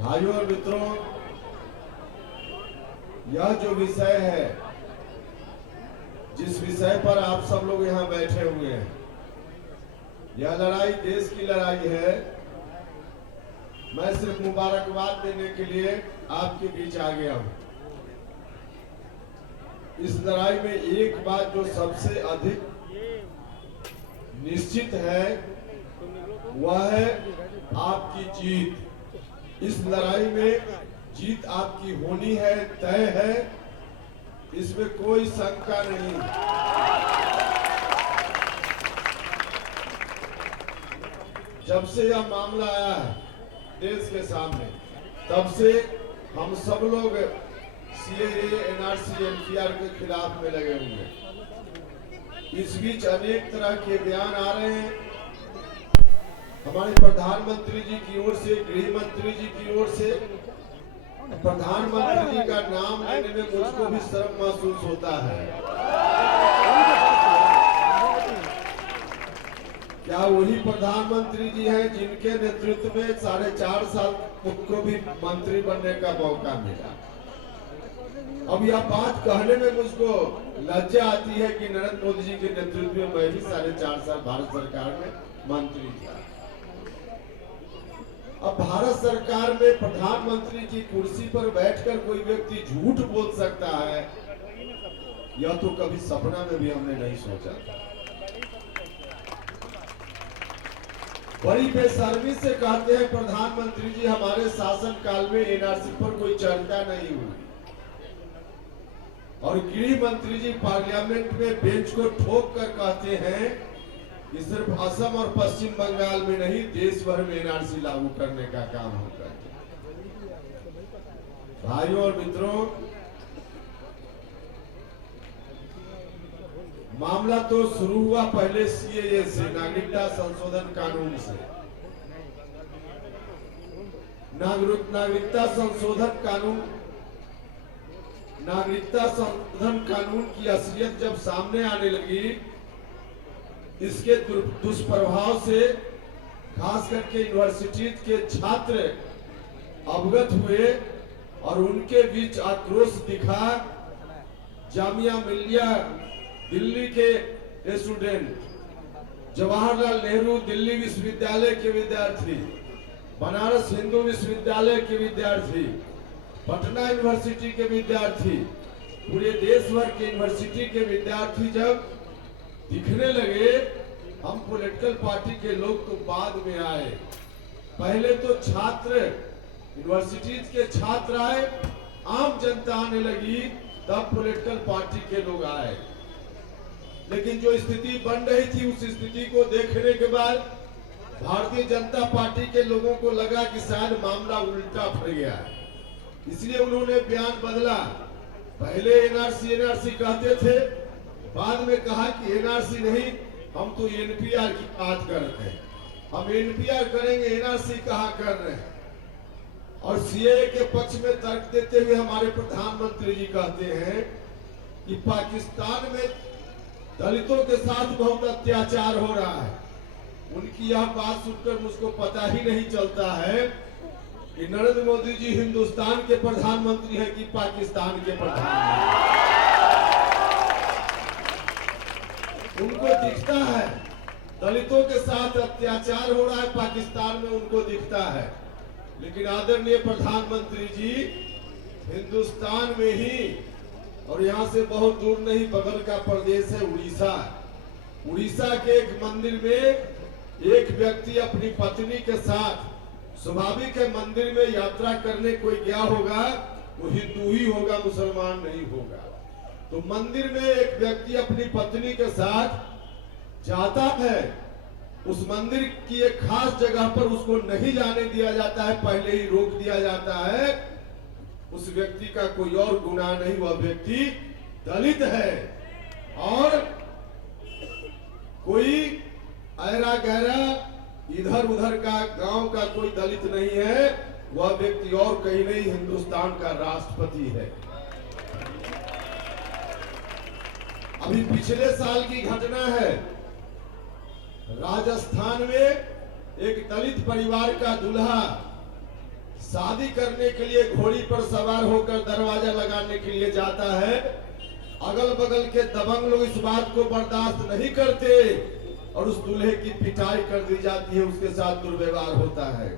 भाइयों और मित्रों, यह जो विषय है, जिस विषय पर आप सब लोग यहाँ बैठे हुए हैं, यह लड़ाई देश की लड़ाई है। मैं सिर्फ मुबारकबाद देने के लिए आपके बीच आ गया हूँ। इस लड़ाई में एक बात जो सबसे अधिक निश्चित है, वह है आपकी जीत। इस लड़ाई में जीत आपकी होनी है, तय है, इसमें कोई शंका नहीं। जब से यह मामला आया है देश के सामने, तब से हम सब लोग सीएए, एनआरसी, एनपीआर के खिलाफ में लगे हुए हैं। इस बीच अनेक तरह के बयान आ रहे हैं। हमारे प्रधानमंत्री जी की ओर से, गृह मंत्री जी की ओर से। प्रधानमंत्री जी का नाम लेने में मुझको भी शर्म महसूस होता है। क्या वही प्रधानमंत्री जी हैं जिनके नेतृत्व में 4.5 साल उनको भी मंत्री बनने का मौका मिला? अब यह बात कहने में मुझको लज्जा आती है कि नरेंद्र मोदी जी के नेतृत्व में मैं भी 4.5 साल भारत सरकार में मंत्री था। अब भारत सरकार में प्रधानमंत्री की कुर्सी पर बैठकर कोई व्यक्ति झूठ बोल सकता है, यह तो कभी सपना में भी हमने नहीं सोचा था। बड़ी बेशर्मी से कहते हैं प्रधानमंत्री जी, हमारे शासन काल में एनआरसी पर कोई चर्चा नहीं हुई, और गृह मंत्री जी पार्लियामेंट में बेंच को ठोक कर कहते हैं कि सिर्फ असम और पश्चिम बंगाल में नहीं, देश भर में एनआरसी लागू करने का काम होगा। भाइयों और मित्रों, मामला तो शुरू हुआ पहले सीएए से, नागरिकता संशोधन कानून से। नागरिकता संशोधन कानून की असलियत जब सामने आने लगी, इसके दुष्प्रभाव से खास करके यूनिवर्सिटी के छात्र अवगत हुए और उनके बीच आक्रोश दिखा। जामिया मिलिया दिल्ली के स्टूडेंट, जवाहरलाल नेहरू दिल्ली विश्वविद्यालय के विद्यार्थी, बनारस हिंदू विश्वविद्यालय के विद्यार्थी, पटना यूनिवर्सिटी के विद्यार्थी, पूरे देश भर के यूनिवर्सिटी के विद्यार्थी जब दिखने लगे, हम पॉलिटिकल पार्टी के लोग तो बाद में आए। पहले तो छात्र, यूनिवर्सिटी के छात्र आए, आम जनता आने लगी, तब पॉलिटिकल पार्टी के लोग आए। लेकिन जो स्थिति बन रही थी, उस स्थिति को देखने के बाद भारतीय जनता पार्टी के लोगों को लगा कि शायद मामला उल्टा पड़ गया है, इसलिए उन्होंने बयान बदला। पहले एनआरसी कहते थे, बाद में कहा कि एनआरसी नहीं, हम तो एनपीआर की बात कर रहे हैं, हम एनपीआर करेंगे, एनआरसी कहा कर रहे हैं। और सीएए के पक्ष में तर्क देते हुए हमारे प्रधानमंत्री जी कहते हैं कि पाकिस्तान में दलितों के साथ बहुत अत्याचार हो रहा है। उनकी यह बात सुनकर मुझको पता ही नहीं चलता है कि नरेंद्र मोदी जी हिंदुस्तान के प्रधानमंत्री हैं कि पाकिस्तान के प्रधानमंत्री। उनको दिखता है दलितों के साथ अत्याचार हो रहा है पाकिस्तान में, उनको दिखता है। लेकिन आदरणीय प्रधानमंत्री जी, हिंदुस्तान में ही, और यहाँ से बहुत दूर नहीं, बगल का प्रदेश है उड़ीसा। उड़ीसा के एक मंदिर में एक व्यक्ति अपनी पत्नी के साथ, स्वाभाविक है मंदिर में यात्रा करने कोई गया होगा, वो हिंदू ही होगा, मुसलमान नहीं होगा। तो मंदिर में एक व्यक्ति अपनी पत्नी के साथ जाता है, उस मंदिर की एक खास जगह पर उसको नहीं जाने दिया जाता है, पहले ही रोक दिया जाता है। उस व्यक्ति का कोई और गुनाह नहीं, वह व्यक्ति दलित है, और कोई ऐरा गहरा इधर उधर का गांव का कोई दलित नहीं है, वह व्यक्ति और कहीं नहीं, हिंदुस्तान का राष्ट्रपति है। अभी पिछले साल की घटना है, राजस्थान में एक दलित परिवार का दूल्हा शादी करने के लिए घोड़ी पर सवार होकर दरवाजा लगाने के लिए जाता है, अगल बगल के दबंग लोग इस बात को बर्दाश्त नहीं करते और उस दूल्हे की पिटाई कर दी जाती है, उसके साथ दुर्व्यवहार होता है।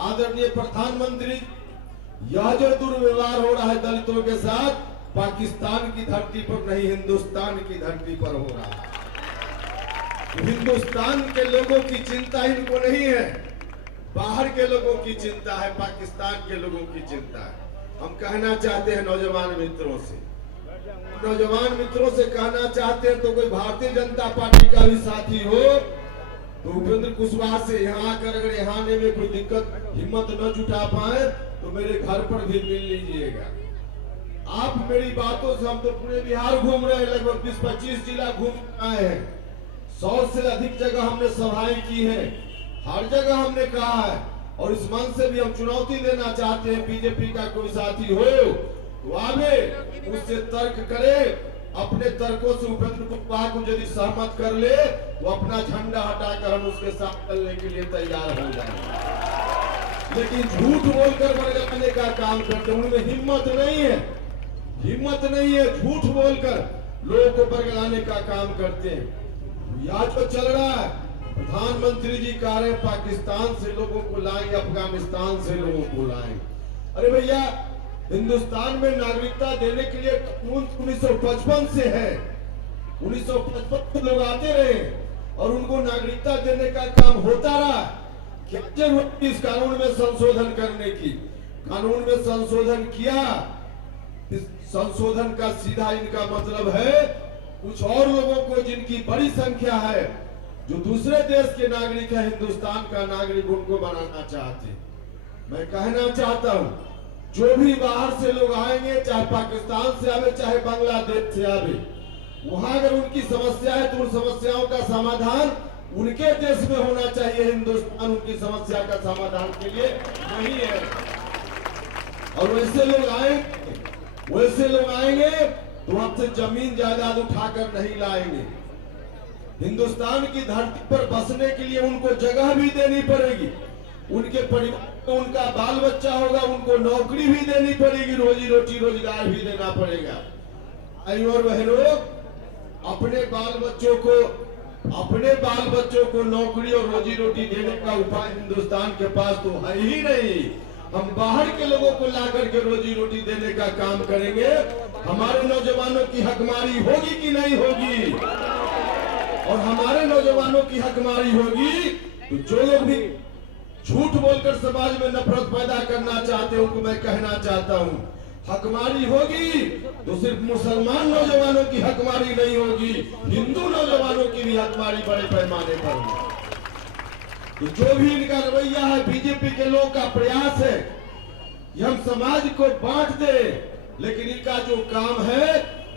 आदरणीय प्रधानमंत्री, यह जो दुर्व्यवहार हो रहा है दलितों के साथ, पाकिस्तान की धरती पर नहीं, हिंदुस्तान की धरती पर हो रहा है। हिंदुस्तान के लोगों की चिंता इनको नहीं है, बाहर के लोगों की चिंता है, पाकिस्तान के लोगों की चिंता है। हम कहना चाहते हैं नौजवान मित्रों से कहना चाहते हैं, तो कोई भारतीय जनता पार्टी का भी साथी हो तो उपेंद्र कुशवाहा से यहाँ आकर अगर यहाँ आने में कोई दिक्कत हिम्मत न जुटा पाए तो मेरे घर पर भी मिल लीजिएगा। आप मेरी बातों से, हम तो पूरे बिहार घूम रहे हैं, लगभग 20-25 जिला घूम आए हैं, 100 से अधिक जगह हमने सभाएं की है, हर जगह हमने कहा है। और इस मंच से भी हम चुनौती देना चाहते हैं, बीजेपी का कोई साथी हो तो आगे उससे तर्क करे, अपने तर्कों से उपेंद्र कुशवाहा को यदि सहमत कर ले वो अपना झंडा हटाकर हम उसके साथ चलने के लिए तैयार हो जाए। लेकिन झूठ बोलकर बरगलाने का काम करते, उनमें हिम्मत नहीं है, झूठ बोलकर लोगों को बरगलाने का काम करते हैं। यह जो चल रहा है, प्रधानमंत्री जी कह रहे हैं पाकिस्तान से लोगों को लाएंगे, अफगानिस्तान से लोगों को लाएंगे। अरे भैया, हिंदुस्तान में नागरिकता देने के लिए 1955 से है, 1955 से लोग आते रहे और उनको नागरिकता देने का काम होता रहा। क्या जरूरत इस कानून में संशोधन करने की? कानून में संशोधन किया, इस संशोधन का सीधा इनका मतलब है कुछ और लोगों को जिनकी बड़ी संख्या है, जो दूसरे देश के नागरिक है, हिंदुस्तान का नागरिक, उनको बनाना चाहते। मैं कहना चाहता हूं, जो भी बाहर से लोग आएंगे, चाहे पाकिस्तान से आवे चाहे बांग्लादेश से आवे, वहां अगर उनकी समस्या है तो उन समस्याओं का समाधान उनके देश में होना चाहिए। हिंदुस्तान उनकी समस्या का समाधान के लिए नहीं है। और वैसे लोग आएंगे तो हमसे जमीन जायदाद उठाकर नहीं लाएंगे। हिंदुस्तान की धरती पर बसने के लिए उनको जगह भी देनी पड़ेगी, उनके परिवार में उनका बाल बच्चा होगा, उनको नौकरी भी देनी पड़ेगी, रोजी रोटी रोजगार भी देना पड़ेगा। भाई और बहनों, अपने बाल बच्चों को नौकरी और रोजी रोटी देने का उपाय हिंदुस्तान के पास तो है ही नहीं। हम बाहर के लोगों को ला करके रोजी रोटी देने का काम करेंगे। हमारे नौजवानों की हकमारी होगी कि नहीं होगी? और हमारे नौजवानों की हकमारी होगी तो जो लोग भी झूठ बोलकर समाज में नफरत पैदा करना चाहते हैं, उनको मैं कहना चाहता हूं, हकमारी होगी तो सिर्फ मुसलमान नौजवानों की हकमारी नहीं होगी, हिंदू नौजवानों की भी हकमारी बड़े पैमाने पर होगी। तो जो भी इनका रवैया है, बीजेपी के लोग का प्रयास है कि हम समाज को बांट दे, लेकिन इनका जो काम है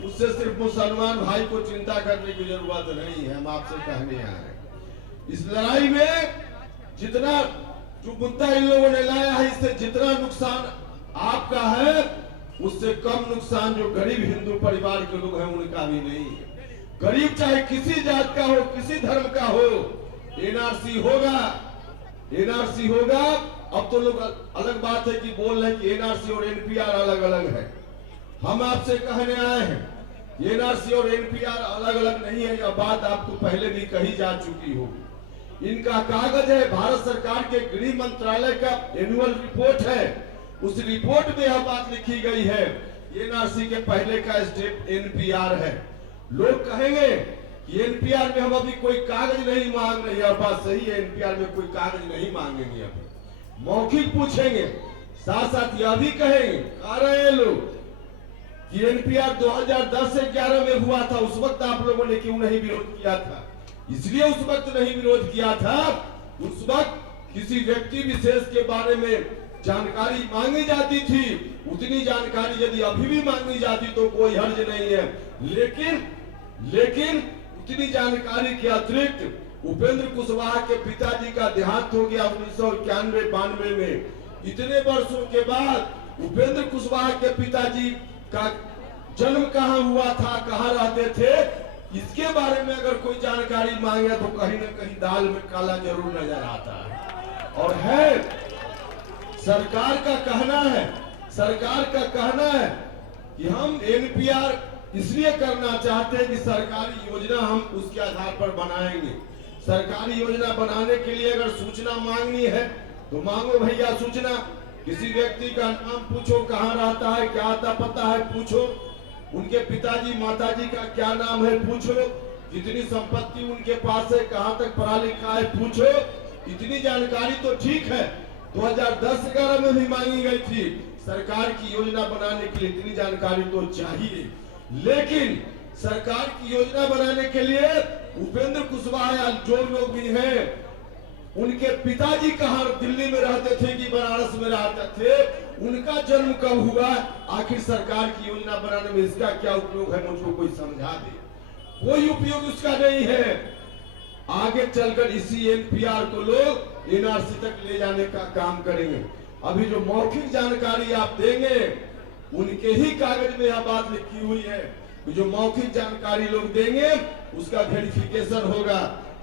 उससे सिर्फ मुसलमान भाई को चिंता करने की जरूरत नहीं है। हम आपसे कहने आए हैं, इस लड़ाई में जितना जो मुद्दा इन लोगों ने लाया है, इससे जितना नुकसान आपका है उससे कम नुकसान जो गरीब हिंदू परिवार के लोग हैं उनका भी नहीं है। गरीब चाहे किसी जात का हो, किसी धर्म का हो, एनआरसी होगा। अब तो लोग अलग बात है कि बोल रहे हैं कि एनआरसी और एनपीआर अलग अलग है। हम आपसे कहने आए हैं एनआरसी और एनपीआर अलग अलग नहीं है। यह बात आपको पहले भी कही जा चुकी होगी। इनका कागज है, भारत सरकार के गृह मंत्रालय का एनुअल रिपोर्ट है, उस रिपोर्ट में यह बात लिखी गई है एनआरसी के पहले का स्टेप एनपीआर है। लोग कहेंगे कि एनपीआर में हम अभी कोई कागज नहीं मांग रहे, यह बात सही है, एनपीआर में कोई कागज नहीं मांगेंगे, अभी मौखिक पूछेंगे। साथ साथ यह भी कहेंगे, कह रहे हैं लोग कि एनपीआर 2010 से 11 में हुआ था, उस वक्त आप लोगों ने क्यों नहीं विरोध किया था? इसलिए उस वक्त नहीं विरोध किया था, उस वक्त किसी व्यक्ति विशेष के बारे में जानकारी मांगी जाती थी, उतनी जानकारी यदि अभी भी मांगी जाती तो कोई हर्ज नहीं है। लेकिन उतनी जानकारी के अतिरिक्त उपेंद्र कुशवाहा के पिताजी का देहांत हो गया 1991-92 में। इतने वर्षों के बाद उपेंद्र कुशवाहा के पिताजी का जन्म कहाँ हुआ था, कहाँ रहते थे, इसके बारे में अगर कोई जानकारी मांगे तो कहीं न कहीं दाल में काला जरूर नजर आता है। और है सरकार का कहना है कि हम एनपीआर इसलिए करना चाहते हैं कि सरकारी योजना हम उसके आधार पर बनाएंगे। सरकारी योजना बनाने के लिए अगर सूचना मांगनी है तो मांगो भैया सूचना। किसी व्यक्ति का नाम पूछो, कहाँ रहता है, क्या आता पता है पूछो, उनके पिताजी माताजी का क्या नाम है पूछो, कितनी संपत्ति उनके पास है, कहाँ तक पढ़ा लिखा है पूछो। इतनी जानकारी तो ठीक है 2010-11 में भी मांगी गई थी। सरकार की योजना बनाने के लिए इतनी जानकारी तो चाहिए, लेकिन सरकार की योजना बनाने के लिए उपेंद्र कुशवाहा या जो लोग भी हैं, उनके पिताजी कहाँ दिल्ली में रहते थे कि बनारस में रहते थे, उनका जन्म कब हुआ, आखिर सरकार की योजना बनाने में इसका क्या उपयोग है, मुझको कोई समझा दे। कोई उपयोग उसका नहीं है। आगे चलकर इसी एनपीआर को लोग एनआरसी तक ले जाने का काम करेंगे। अभी जो मौखिक जानकारी आप देंगे उनके ही कागज में यह बात लिखी हुई है कि जो मौखिक जानकारी लोग देंगे उसका वेरिफिकेशन होगा,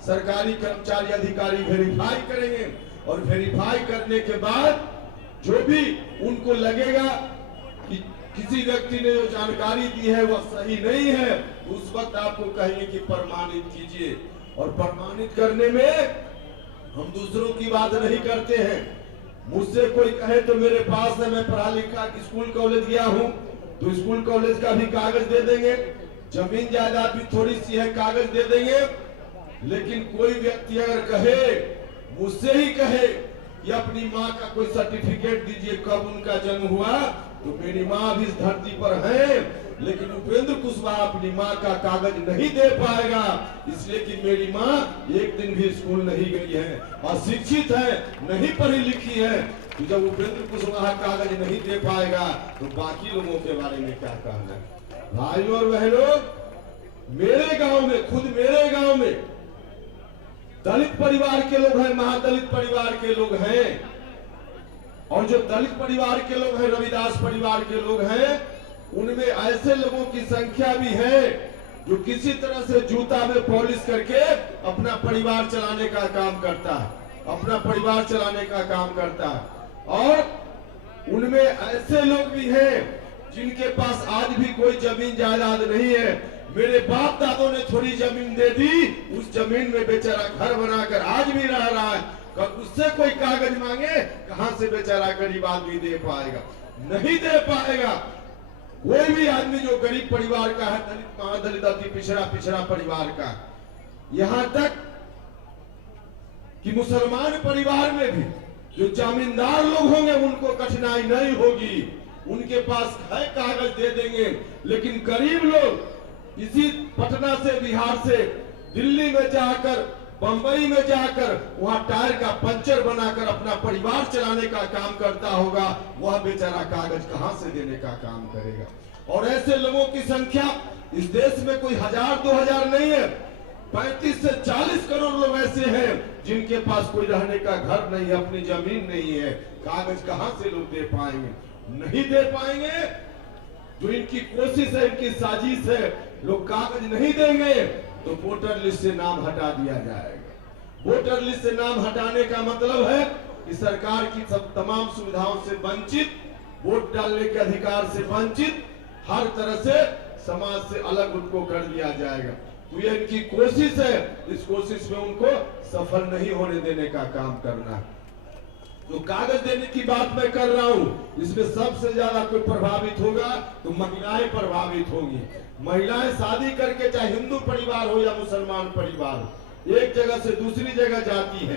सरकारी कर्मचारी अधिकारी वेरीफाई करेंगे और वेरीफाई करने के बाद जो भी उनको लगेगा कि किसी व्यक्ति ने जो जानकारी दी है वह सही नहीं है, उस वक्त आपको कहेंगे कि प्रमाणित कीजिए। और प्रमाणित करने में हम दूसरों की बात नहीं करते हैं। मुझसे कोई कहे तो मेरे पास है, मैं पढ़ा लिखा स्कूल कॉलेज गया हूँ, तो स्कूल कॉलेज का भी कागज दे देंगे, जमीन जायदाद भी थोड़ी सी है कागज दे देंगे। लेकिन कोई व्यक्ति अगर कहे, मुझसे ही कहे कि अपनी माँ का कोई सर्टिफिकेट दीजिए कब उनका जन्म हुआ, तो मेरी माँ भी इस धरती पर है, लेकिन उपेंद्र कुशवाहा अपनी माँ का कागज नहीं दे पाएगा, इसलिए कि मेरी माँ एक दिन भी स्कूल नहीं गई है, अशिक्षित है, नहीं पढ़ी लिखी है। तो जब उपेंद्र कुशवाहा कागज नहीं दे पाएगा तो बाकी लोगों के बारे में क्या कहना है। भाइयों और बहनों, मेरे गांव में, खुद मेरे गांव में दलित परिवार के लोग हैं, महादलित परिवार के लोग हैं, और जो दलित परिवार के लोग हैं, रविदास परिवार के लोग हैं, उनमें ऐसे लोगों की संख्या भी है जो किसी तरह से जूता में पॉलिश करके अपना परिवार चलाने का काम करता है, अपना परिवार चलाने का काम करता है। और उनमें ऐसे लोग भी हैं जिनके पास आज भी कोई जमीन जायदाद नहीं है। मेरे बाप दादों ने थोड़ी जमीन दे दी, उस जमीन में बेचारा घर बनाकर आज भी रह रहा है। कल उससे कोई कागज मांगे, कहां से बेचारा गरीब आदमी दे पाएगा, नहीं दे पाएगा। कोई भी आदमी जो गरीब परिवार का है, दलित महादलित अति पिछड़ा परिवार का, यहां तक कि मुसलमान परिवार में भी जो जमींदार लोग होंगे उनको कठिनाई नहीं होगी, उनके पास है कागज दे देंगे। लेकिन गरीब लोग इसी पटना से, बिहार से दिल्ली में जाकर, बंबई में जाकर वहां टायर का पंचर बनाकर अपना परिवार चलाने का काम करता होगा, वह बेचारा कागज कहां से देने का काम करेगा। और ऐसे लोगों की संख्या इस देश में कोई 1000-2000 नहीं है, 35 से 40 करोड़ लोग ऐसे हैं जिनके पास कोई रहने का घर नहीं है, अपनी जमीन नहीं है। कागज कहां से लोग दे पाएंगे, नहीं दे पाएंगे। जो इनकी कोशिश है, इनकी साजिश है, लोग कागज नहीं देंगे तो वोटर लिस्ट से नाम हटा दिया जाएगा। वोटर लिस्ट से नाम हटाने का मतलब है कि सरकार की सब तमाम सुविधाओं से वंचित, वोट डालने के अधिकार से वंचित, हर तरह से समाज से अलग उनको कर दिया जाएगा। तो ये इनकी कोशिश है, इस कोशिश में उनको सफल नहीं होने देने का काम करना है। जो कागज देने की बात मैं कर रहा हूं, इसमें सबसे ज्यादा कोई प्रभावित होगा तो महिलाएं प्रभावित होंगी। महिलाएं शादी करके, चाहे हिंदू परिवार हो या मुसलमान परिवार हो, एक जगह से दूसरी जगह जाती है,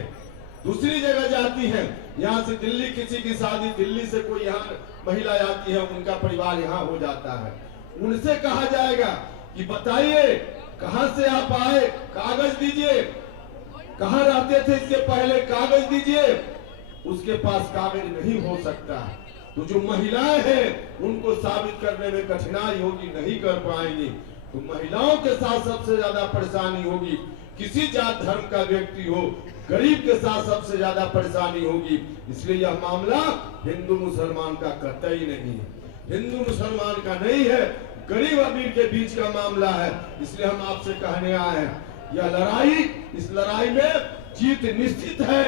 दूसरी जगह जाती है। यहाँ से दिल्ली किसी की शादी, दिल्ली से कोई यहाँ महिला आती है, उनका परिवार यहाँ हो जाता है। उनसे कहा जाएगा कि बताइए कहां से आप आए, कागज दीजिए, कहां रहते थे इसके पहले, कागज दीजिए। उसके पास कागज नहीं हो सकता। तो जो महिलाएं हैं उनको साबित करने में कठिनाई होगी, नहीं कर पाएंगी। तो महिलाओं के साथ सबसे ज्यादा परेशानी होगी। किसी जात धर्म का व्यक्ति हो, गरीब के साथ सबसे ज्यादा परेशानी होगी। इसलिए यह मामला हिंदू मुसलमान का कतई नहीं है, हिंदू मुसलमान का नहीं है, गरीब अमीर के बीच का मामला है। इसलिए हम आपसे कहने आए हैं, यह लड़ाई, इस लड़ाई में जीत निश्चित है,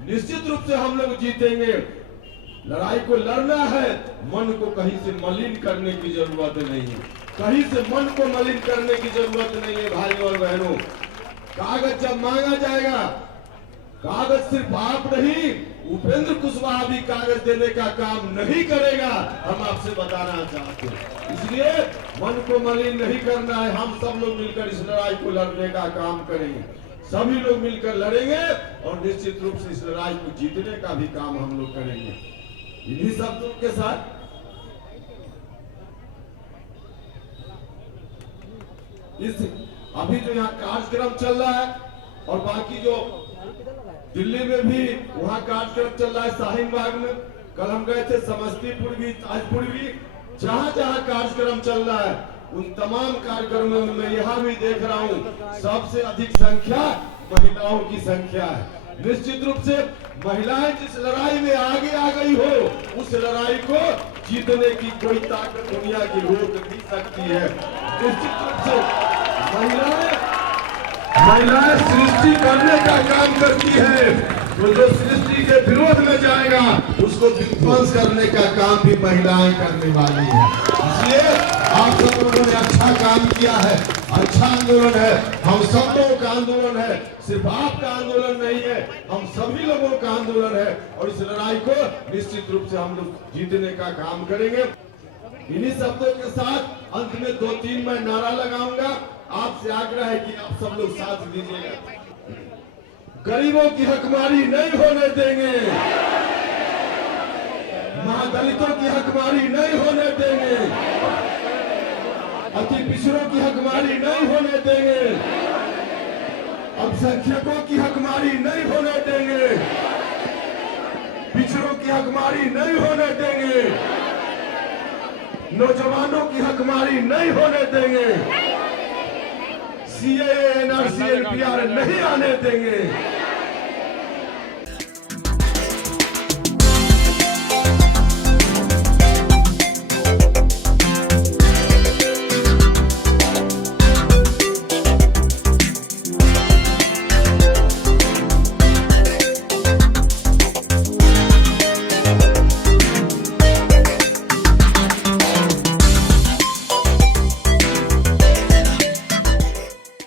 निश्चित रूप से हम लोग जीतेंगे। लड़ाई को लड़ना है, मन को कहीं से मलिन करने की जरूरत नहीं है, कहीं से मन को मलिन करने की जरूरत नहीं है भाइयों और बहनों। कागज जब मांगा जाएगा, कागज सिर्फ आप नहीं, उपेंद्र कुशवाहा भी कागज देने का काम नहीं करेगा, हम आपसे बताना चाहते हैं। इसलिए मन को मलिन नहीं करना है, हम सब लोग मिलकर इस लड़ाई को लड़ने का काम करेंगे, सभी लोग मिलकर लड़ेंगे और निश्चित रूप से इस लड़ाई को जीतने का भी काम हम लोग करेंगे। इन्हीं शब्दों के साथ इस अभी जो यहाँ कार्यक्रम चल रहा है और बाकी जो दिल्ली में भी वहाँ कार्यक्रम चल रहा है, शाहीन बाग में कल हम गए थे, समस्तीपुर भी, ताजपुर भी, जहाँ जहाँ कार्यक्रम चल रहा है उन तमाम कार्यक्रमों में मैं यहाँ भी देख रहा हूँ सबसे अधिक संख्या महिलाओं की संख्या है। निश्चित रूप से महिलाएं जिस लड़ाई में आगे आ गई हो, उस लड़ाई को जीतने की कोई ताकत दुनिया की रोक नहीं सकती है। निश्चित रूप से महिलाएं सृष्टि करने का काम करती है, तो जो सृष्टि के विरोध में जाएगा उसको विध्वंस करने का काम भी महिलाएं करने वाली है। इसलिए आप सब लोगों ने अच्छा काम किया है, अच्छा आंदोलन है, हम सब लोगों का आंदोलन है, सिर्फ आपका आंदोलन नहीं है, हम सभी लोगों का आंदोलन है और इस लड़ाई को निश्चित रूप से हम लोग जीतने का काम करेंगे। इन्हीं शब्दों के साथ अंत में 2-3 मैं नारा लगाऊंगा, आपसे आग्रह है कि आप सब लोग साथ दीजिएगा। गरीबों की हकमारी नहीं होने देंगे, महादलितों की हकमारी नहीं होने देंगे, अति पिछड़ों की हकमारी नहीं होने देंगे, अल्पसंख्यकों की हकमारी नहीं होने देंगे, पिछड़ों की हकमारी नहीं होने देंगे, नौजवानों की हकमारी नहीं होने देंगे, सीएए, एनआरसी, एनपीआर नहीं आने देंगे।